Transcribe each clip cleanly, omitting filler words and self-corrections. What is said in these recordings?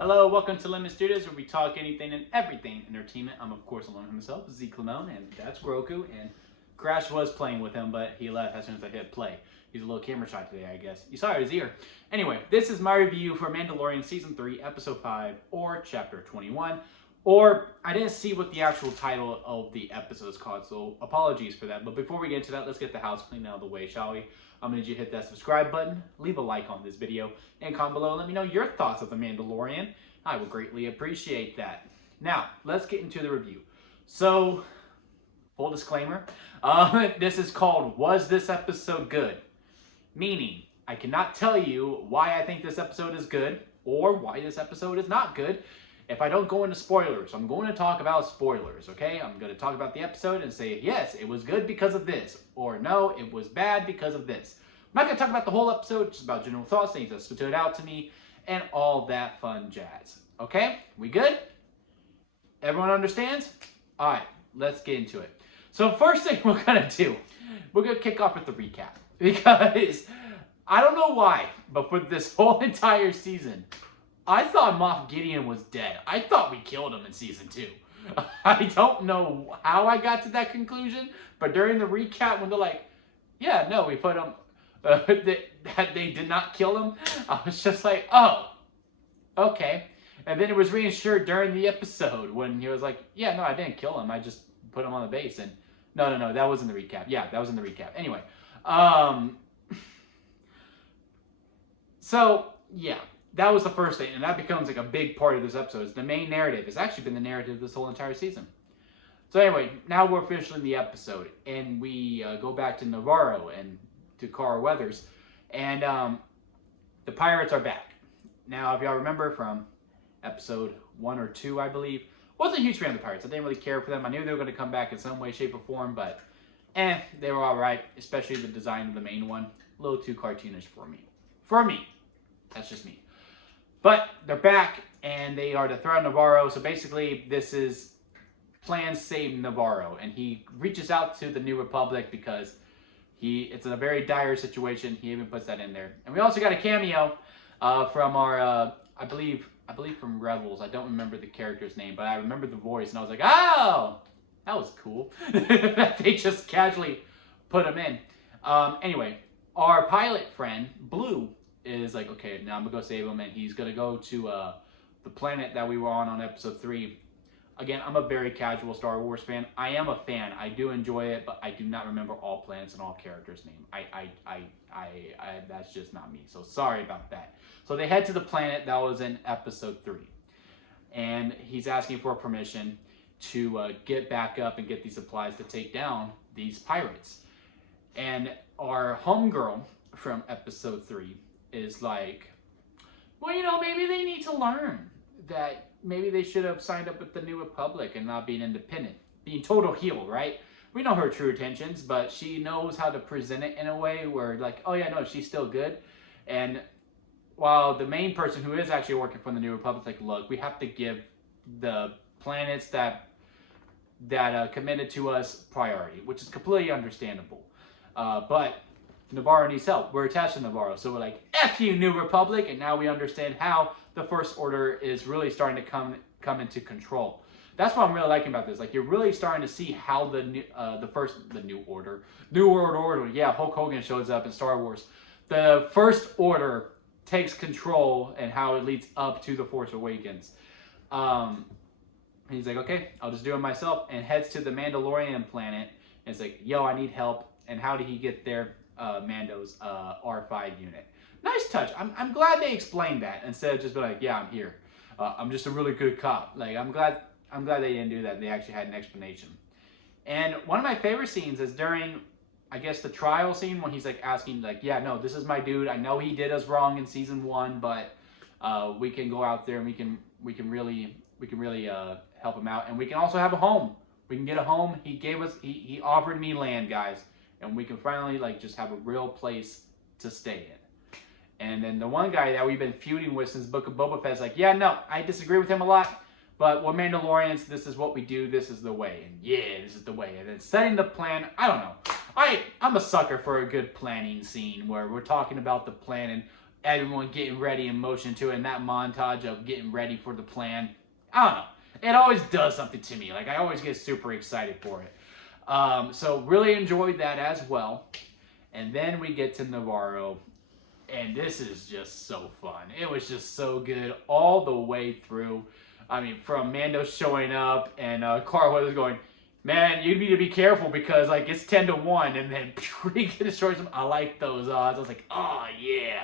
Hello, welcome to Lemon Studios, where we talk anything and everything entertainment. I'm of course alone himself, Z Clemone, and that's Groku. And Crash was playing with him, but he left as soon as I hit play. He's a little camera shy today, I guess. You saw his ear. Anyway, this is my review for Mandalorian Season 3, Episode 5, or Chapter 21. Or, I didn't see what the actual title of the episode is called, so apologies for that. But before we get into that, let's get the house cleaned out of the way, shall we? I'm going to need you to hit that subscribe button, leave a like on this video, and comment below and let me know your thoughts of The Mandalorian. I would greatly appreciate that. Now, let's get into the review. So, full disclaimer, this is called, Was This Episode Good? Meaning, I cannot tell you why I think this episode is good, or why this episode is not good, if I don't go into spoilers. I'm going to talk about spoilers, okay? I'm going to talk about the episode and say, yes, it was good because of this, or no, it was bad because of this. I'm not going to talk about the whole episode, just about general thoughts, things that stood out to me, and all that fun jazz. Okay? We good? Everyone understands? Alright, let's get into it. So first thing we're going to do, we're going to kick off with the recap. Because, I don't know why, but for this whole entire season, I thought Moff Gideon was dead. I thought we killed him in Season 2. I don't know how I got to that conclusion, but during the recap when they're like, yeah, no, we put him, that they did not kill him, I was just like, oh, okay. And then it was reassured during the episode when he was like, yeah, no, I didn't kill him. I just put him on the base. And no, that was in the recap. Yeah, that was in the recap. Anyway, so, yeah. That was the first thing, and that becomes like a big part of this episode. It's the main narrative. It's actually been the narrative this whole entire season. So anyway, now we're officially in the episode, and we go back to Navarro and to Carl Weathers, and the pirates are back. Now, if y'all remember from episode 1 or 2, I believe, wasn't a huge fan of the pirates. I didn't really care for them. I knew they were going to come back in some way, shape, or form, but they were all right, especially the design of the main one. A little too cartoonish for me. For me. That's just me. But they're back, and they are to throw out Navarro. So basically, this is plans save Navarro, and he reaches out to the New Republic because it's in a very dire situation. He even puts that in there. And we also got a cameo from our, I believe from Rebels. I don't remember the character's name, but I remember the voice, and I was like, oh, that was cool. They just casually put him in. Anyway, our pilot friend, Blue, is like, okay, now I'm gonna go save him, and he's gonna go to the planet that we were on episode 3. Again, I'm a very casual Star Wars fan. I am a fan. I do enjoy it, but I do not remember all planets and all characters' name. That's just not me. So sorry about that. So they head to the planet that was in episode 3, and he's asking for permission to get back up and get these supplies to take down these pirates. And our homegirl from episode 3 is like, well, you know, maybe they need to learn that maybe they should have signed up with the New Republic and not being independent. Being total heel, right? We know her true intentions, but she knows how to present it in a way where, like, oh yeah, no, she's still good. And while the main person who is actually working for the New Republic is like, look, we have to give the planets that committed to us priority, which is completely understandable. But Navarro needs help. We're attached to Navarro, so we're like, F you, New Republic, and now we understand how the First Order is really starting to come into control. That's what I'm really liking about this. Like, you're really starting to see how the New World Order, yeah, Hulk Hogan shows up in Star Wars. The First Order takes control and how it leads up to the Force Awakens. He's like, okay, I'll just do it myself, and heads to the Mandalorian planet. And it's like, yo, I need help. And how did he get there? Mando's R5 unit. Nice touch. I'm glad they explained that instead of just being like, yeah, I'm here. I'm just a really good cop. Like, I'm glad they didn't do that. They actually had an explanation. And one of my favorite scenes is during, I guess, the trial scene when he's like asking, like, yeah, no, this is my dude. I know he did us wrong in season 1, but we can go out there and we can really help him out, and we can also have a home. We can get a home. He offered me land, guys. And we can finally, like, just have a real place to stay in. And then the one guy that we've been feuding with since Book of Boba Fett is like, yeah, no, I disagree with him a lot, but we're Mandalorians, this is what we do, this is the way. And yeah, this is the way. And then setting the plan, I don't know. I'm a sucker for a good planning scene where we're talking about the plan and everyone getting ready in motion to it, and that montage of getting ready for the plan. I don't know. It always does something to me. Like, I always get super excited for it. So really enjoyed that as well. And then we get to Navarro, and this is just so fun. It was just so good all the way through. I mean, from Mando showing up and Carl Weathers going, man, you need to be careful because like it's 10-1, and then he destroys them. I like those odds. I was like, oh yeah.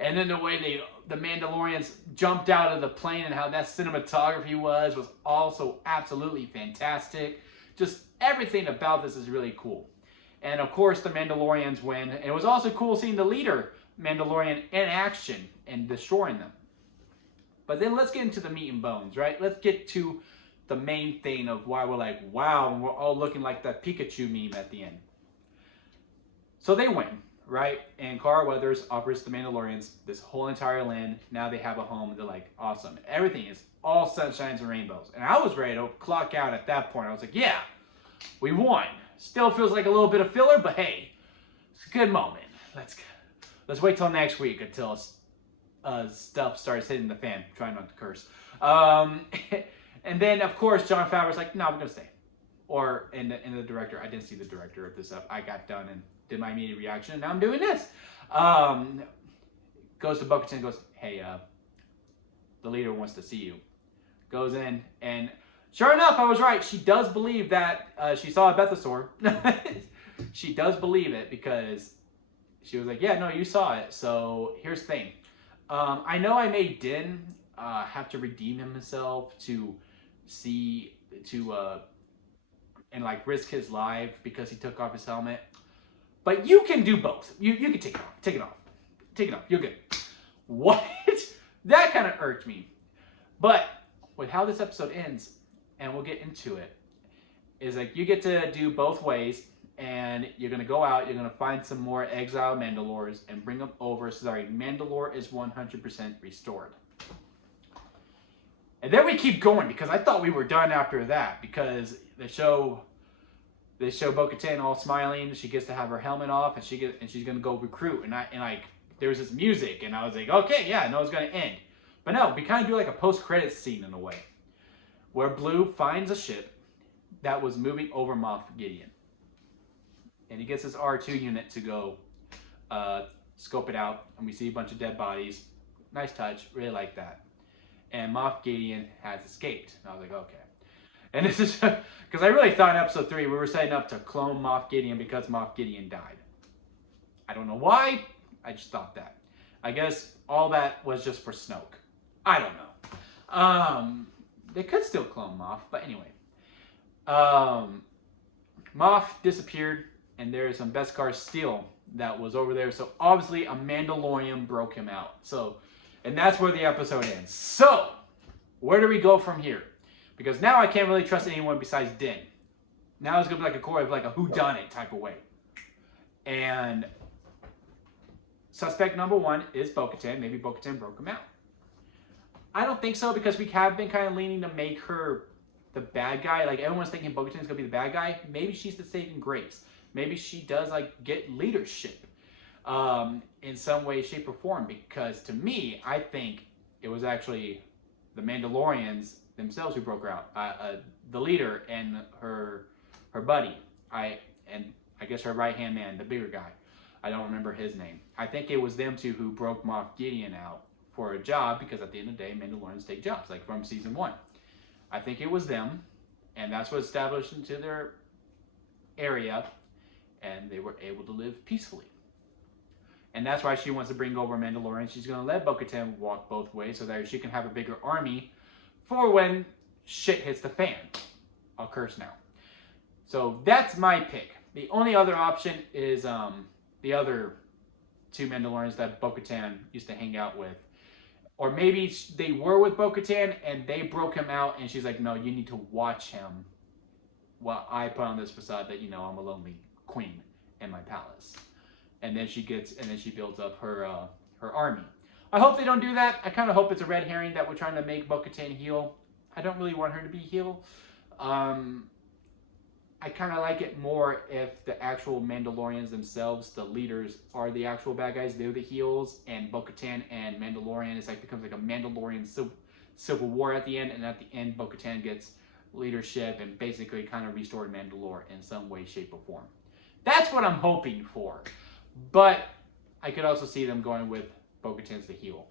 And then the way the Mandalorians jumped out of the plane and how that cinematography was also absolutely fantastic. Just everything about this is really cool. And of course, the Mandalorians win. And it was also cool seeing the leader Mandalorian in action and destroying them. But then let's get into the meat and bones, right? Let's get to the main thing of why we're like, wow, and we're all looking like that Pikachu meme at the end. So they win, right? And Carl Weathers offers the Mandalorians this whole entire land. Now they have a home. They're like, awesome. Everything is all sunshines and rainbows. And I was ready to clock out at that point. I was like, yeah, we won. Still feels like a little bit of filler, but hey, it's a good moment. Let's wait till next week until stuff starts hitting the fan. Trying not to curse. And then, of course, Jon Favreau's like, no, we're going to stay. Or, and the director, I didn't see the director of this up. I got done and did my immediate reaction, and now I'm doing this. Goes to Bo-Katan and goes, hey, the leader wants to see you. Goes in, and sure enough, I was right. She does believe that she saw a Bethasaur. She does believe it because she was like, yeah, no, you saw it. So here's the thing. I know I made Din have to redeem himself and like risk his life because he took off his helmet. But you can do both. You can take it off. Take it off. Take it off. You're good. What? That kind of irked me. But with how this episode ends, and we'll get into it, is like you get to do both ways, and you're going to go out, you're going to find some more exiled Mandalores and bring them over so that Mandalore is 100% restored. And then we keep going because I thought we were done after that because they show Bo-Katan all smiling. She gets to have her helmet off and she's going to go recruit. And there was this music and I was like, okay, yeah, no, it's going to end. But no, we kind of do like a post-credits scene in a way where Blue finds a ship that was moving over Moff Gideon. And he gets his R2 unit to go scope it out. And we see a bunch of dead bodies. Nice touch. Really like that. And Moff Gideon has escaped. And I was like, okay. And this is because I really thought in episode 3 we were setting up to clone Moff Gideon because Moff Gideon died. I don't know why. I just thought that. I guess all that was just for Snoke. I don't know. They could still clone Moff, but anyway. Moff disappeared, and there is some Beskar steel that was over there. So obviously a Mandalorian broke him out. And that's where the episode ends. So, where do we go from here? Because now I can't really trust anyone besides Din. Now it's going to be like a core of like a whodunit type of way. And suspect number 1 is Bo-Katan. Maybe Bo-Katan broke him out. I don't think so because we have been kind of leaning to make her the bad guy. Like everyone's thinking Bo-Katan's going to be the bad guy. Maybe she's the saving grace. Maybe she does like get leadership. In some way, shape, or form, because to me, I think it was actually the Mandalorians themselves who broke her out. The leader and her buddy, I guess her right-hand man, the bigger guy. I don't remember his name. I think it was them two who broke Moff Gideon out for a job, because at the end of the day, Mandalorians take jobs, like from season 1. I think it was them, and that's what established into their area, and they were able to live peacefully. And that's why she wants to bring over Mandalorian. She's going to let Bo-Katan walk both ways so that she can have a bigger army for when shit hits the fan. I'll curse now. So that's my pick. The only other option is the other 2 Mandalorians that Bo-Katan used to hang out with. Or maybe they were with Bo-Katan and they broke him out and she's like, no, you need to watch him while I put on this facade that, you know, I'm a lonely queen in my palace. And then she builds up her army. I hope they don't do that. I kind of hope it's a red herring that we're trying to make Bo-Katan heal. I don't really want her to be heal. I I kind of like it more if the actual Mandalorians themselves, the leaders, are the actual bad guys. They're the heels, and Bo-Katan and Mandalorian is like becomes like a Mandalorian civil war at the end, and at the end, Bo-Katan gets leadership and basically kind of restored Mandalore in some way, shape, or form. That's what I'm hoping for. But I could also see them going with Bo-Katan's the heel.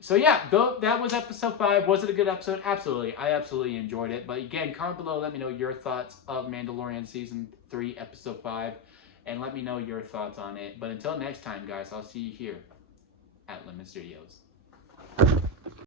So yeah, that was episode 5. Was it a good episode? Absolutely. I absolutely enjoyed it. But again, comment below, let me know your thoughts of Mandalorian Season 3, Episode 5. And let me know your thoughts on it. But until next time, guys, I'll see you here at Lemon Studios.